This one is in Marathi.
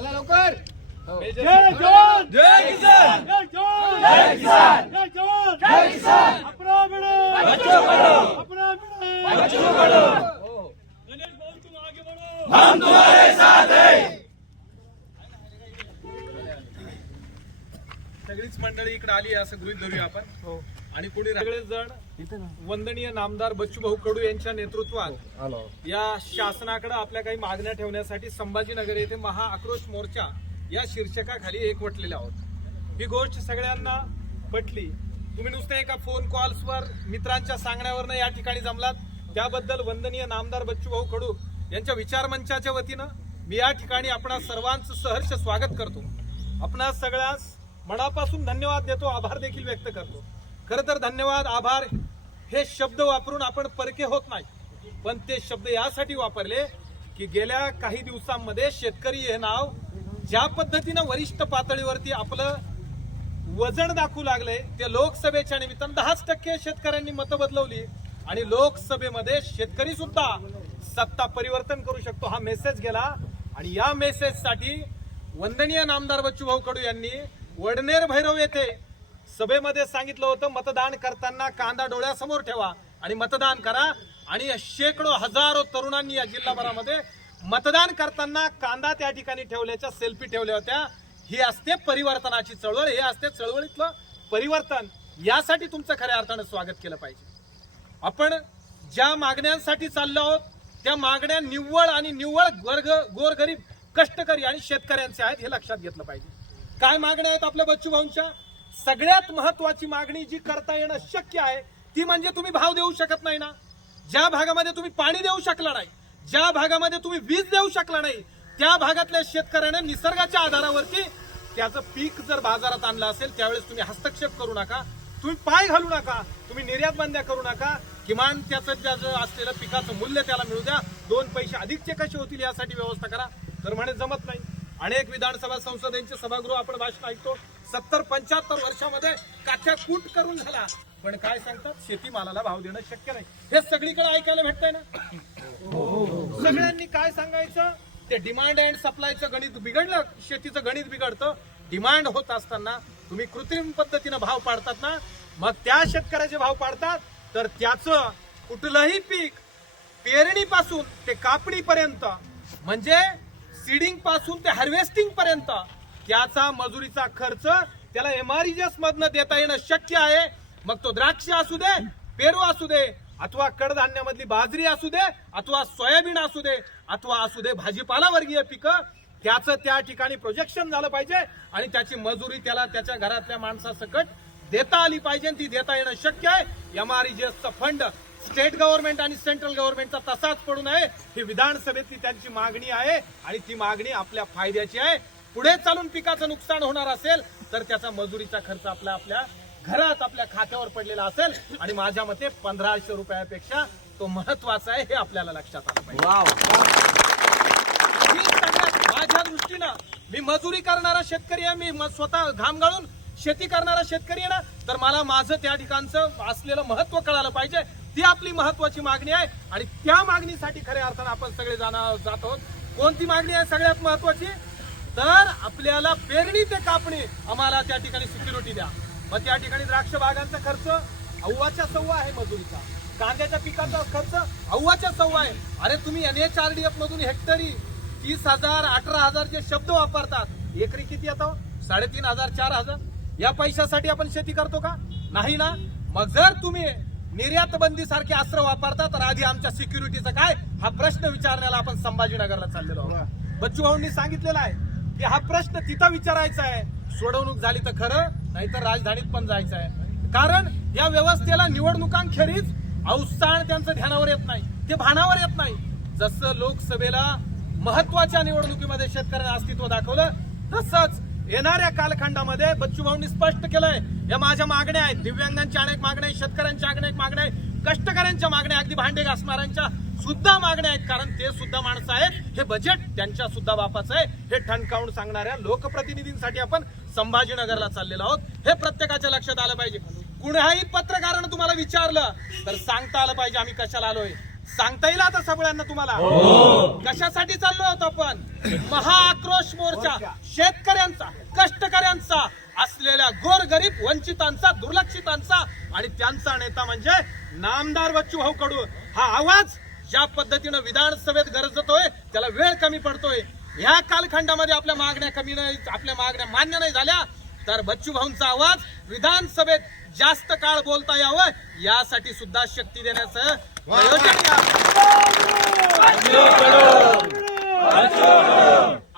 चला लवकर. जय जवान. जय किसान. जय जवान. जय किसान. जय जवान. जय किसान. अपना बिडो बच्चों पढ़ो. अपना बिडो बच्चों पढ़ो. गणेश भाऊ तुम आगे बढ़ो. हम तुम्हारे साथ हैं सगळीच मंडळी इकडे आली आहे असं गृहीत धरूया आपण. आणि पुढे सगळे जण वंदनीय नामदार बच्चूभाऊ कडू यांच्या नेतृत्वात या शासनाकडे आपल्या काही मागण्या ठेवण्यासाठी संभाजीनगर येथे महा आक्रोश मोर्चा या शीर्षकाखाली एकवटलेले आहोत. ही गोष्ट सगळ्यांना पटली. तुम्ही नुसते एका फोन कॉल्सवर मित्रांच्या सांगण्यावरनं या ठिकाणी जमलात. त्याबद्दल वंदनीय नामदार बच्चूभाऊ कडू यांच्या विचारमंचाच्या वतीनं मी या ठिकाणी आपणा सर्वांचं सहर्ष स्वागत करतो. आपणा सगळ्यास मनापासून धन्यवाद देतो आभार देखील व्यक्त करतो. खरं तर धन्यवाद आभार हे शब्द वापरून आपण परके होत नाही. पण ते शब्द यासाठी वापरले की गेल्या काही दिवसांमध्ये शेतकरी हे नाव ज्या पद्धतीनं वरिष्ठ पातळीवरती आपलं वजन दाखवू लागले ते लोकसभेच्या निमित्तानं दहाच टक्के शेतकऱ्यांनी मतं बदलवली आणि लोकसभेमध्ये शेतकरी सुद्धा सत्ता परिवर्तन करू शकतो हा मेसेज गेला. आणि या मेसेजसाठी वंदनीय नामदार बच्चूभाऊ कडू यांनी वडनेर भैरव येथे सभेमध्ये सांगितलं होतं मतदान करताना कांदा डोळ्यासमोर ठेवा आणि मतदान करा. आणि शेकडो हजारो तरुणांनी या जिल्हाभरामध्ये मतदान करताना कांदा त्या ठिकाणी ठेवल्याच्या सेल्फी ठेवल्या होत्या. ही असते परिवर्तनाची चळवळ हे असते चळवळीतलं परिवर्तन. यासाठी तुमचं खऱ्या अर्थानं स्वागत केलं पाहिजे. आपण ज्या मागण्यांसाठी चाललो आहोत त्या मागण्या निव्वळ आणि निव्वळ वर्ग गोरगरीब कष्टकरी आणि शेतकऱ्यांचे आहेत हे लक्षात घेतलं पाहिजे. काय मागण्या आहेत आपल्या बच्चू भाऊंच्या? सगळ्यात महत्वाची मागणी जी करता येणं शक्य आहे ती म्हणजे तुम्ही भाव देऊ शकत नाही ना. ज्या भागामध्ये तुम्ही पाणी देऊ शकला नाही ज्या भागामध्ये तुम्ही वीज देऊ शकला नाही त्या भागातल्या शेतकऱ्याने निसर्गाच्या आधारावरती त्याचं पीक जर बाजारात आणलं असेल त्यावेळेस तुम्ही हस्तक्षेप करू नका तुम्ही पाय घालू नका तुम्ही निर्यात बंद्या करू नका. किमान त्याचं ज्याचं असलेलं पिकाचं मूल्य त्याला मिळू द्या. दोन पैसे अधिकचे कसे होतील यासाठी व्यवस्था करा. तर म्हणे जमत नाही. अनेक विधानसभा संसदेचे सभागृह आपण भाषण ऐकतो. सत्तर पंच्याहत्तर वर्षामध्ये काठ्या कूट करून झाला. पण काय सांगतात? शेतीमालाला भाव देणं शक्य नाही. हे सगळीकडे ऐकायला भेटतंय ना? सगळ्यांनी काय सांगायचं? ते डिमांड अँड सप्लायचं गणित बिघडलं शेतीचं गणित बिघडतं. डिमांड होत असताना तुम्ही कृत्रिम पद्धतीनं भाव पाडतात ना? मग त्या शेतकऱ्याचे भाव पाडतात तर त्याचं कुठलंही पीक पेरणीपासून ते कापणीपर्यंत म्हणजे सीडिंगपासून ते हार्वेस्टिंग पर्यंत. त्याचा मजुरीचा खर्च त्याला एमआरईएस मधनं देता येणं शक्य आहे. मग तो द्राक्ष असू दे पेरू असू दे अथवा कडधान्यामधली बाजरी असू दे अथवा सोयाबीन असू दे अथवा असू दे भाजीपाला वर्गीय पिकं त्याचं त्या ठिकाणी प्रोजेक्शन झालं पाहिजे आणि त्याची मजुरी त्याला त्याच्या घरातल्या माणसासकट देता आली पाहिजे आणि ती देता येणं शक्य आहे. एमआरईजीएसचा फंड स्टेट गव्हर्नमेंट आणि सेंट्रल गव्हर्नमेंटचा तसाच पडून आहे ही विधानसभेतली त्यांची मागणी आहे आणि ती मागणी आपल्या फायद्याची आहे. पुढे चालून पिकाचं नुकसान होणार असेल तर त्याचा मजुरीचा खर्च आपल्या आपल्या घरात आपल्या खात्यावर पडलेला असेल आणि माझ्या मते पंधराशे रुपयापेक्षा तो महत्त्वाचा आहे हे आपल्याला लक्षात आलं पाहिजे. माझ्या दृष्टीनं मी मजुरी करणारा शेतकरी आहे मी म- स्वतः घाम गाळून शेती करणारा शेतकरी आहे ना तर मला माझं त्या ठिकाणचं असलेलं महत्त्व कळालं पाहिजे. ती आपली महत्वाची मागणी आहे आणि त्या मागणीसाठी खऱ्या अर्थानं आपण सगळे जाणार जात आहोत. कोणती मागणी आहे सगळ्यात महत्वाची? तर आपल्याला पेरणी ते कापणी आम्हाला त्या ठिकाणी सिक्युरिटी द्या. मग त्या ठिकाणी द्राक्ष बागांचा खर्च अव्वाच्या सव्वा आहे मजुरीचा. कांद्याच्या पिकाचा खर्च अव्वाच्या सव्वा आहे. अरे तुम्ही एनएचआरडीएफ मधून हेक्टरी तीस हजार अठरा हजार जे शब्द वापरतात एकरी किती येतो? साडेतीन हजार चार हजार. या पैशासाठी आपण शेती करतो का? नाही ना? मग जर तुम्ही निर्यात बंदी सारखे अस्त्र वापरतात तर आधी आमच्या सिक्युरिटीचा काय? हा प्रश्न विचारण्याला आपण संभाजीनगरला चाललेलो आहोत. बच्चू भाऊंनी सांगितलेला आहे की हा प्रश्न तिथं विचारायचा आहे. सोडवणूक झाली तर खरं नाहीतर राजधानीत पण जायचं आहे. कारण या व्यवस्थेला निवडणुकांखेरीज अवसाण त्यांचं ध्यानावर येत नाही. ते भानावर येत नाही. जसं लोकसभेला महत्त्वाच्या निवडणुकीमध्ये शेतकऱ्यांना अस्तित्व दाखवलं तसंच येणाऱ्या कालखंडामध्ये बच्चू भाऊंनी स्पष्ट केलंय. या माझ्या मागण्या आहेत. दिव्यांगांच्या अनेक मागण्या आहेत शेतकऱ्यांच्या अनेक मागण्या आहेत कष्टकऱ्यांच्या मागण्या अगदी भांडे घासणाऱ्यांच्या सुद्धा मागण्या आहेत. कारण ते सुद्धा माणसं आहेत. हे बजेट त्यांच्या सुद्धा बापाचं आहे. हे ठणकावून सांगणाऱ्या लोकप्रतिनिधींसाठी आपण संभाजीनगरला चाललेलो आहोत. हे प्रत्येकाच्या लक्षात आलं पाहिजे. कुणाही पत्रकारानं तुम्हाला विचारलं तर सांगता आलं पाहिजे आम्ही कशाला आलोय. सांगता येईल आता सगळ्यांना तुम्हाला. कशासाठी चाललो होतो आपण? महाआक्रोश मोर्चा शेतकऱ्यांचा कष्टकऱ्यांचा असलेल्या गोरगरीब वंचितांचा दुर्लक्षितांचा आणि त्यांचा नेता म्हणजे नामदार बच्चू भाऊ कडू. हा आवाज ज्या पद्धतीनं विधानसभेत गरजतोय त्याला वेळ कमी पडतोय. ह्या कालखंडामध्ये आपल्या मागण्या कमी नाही आपल्या मागण्या मान्य नाही झाल्या तर बच्चू भाऊंचा आवाज विधानसभेत जास्त काळ बोलता यावं यासाठी सुद्धा शक्ती देण्याचं या.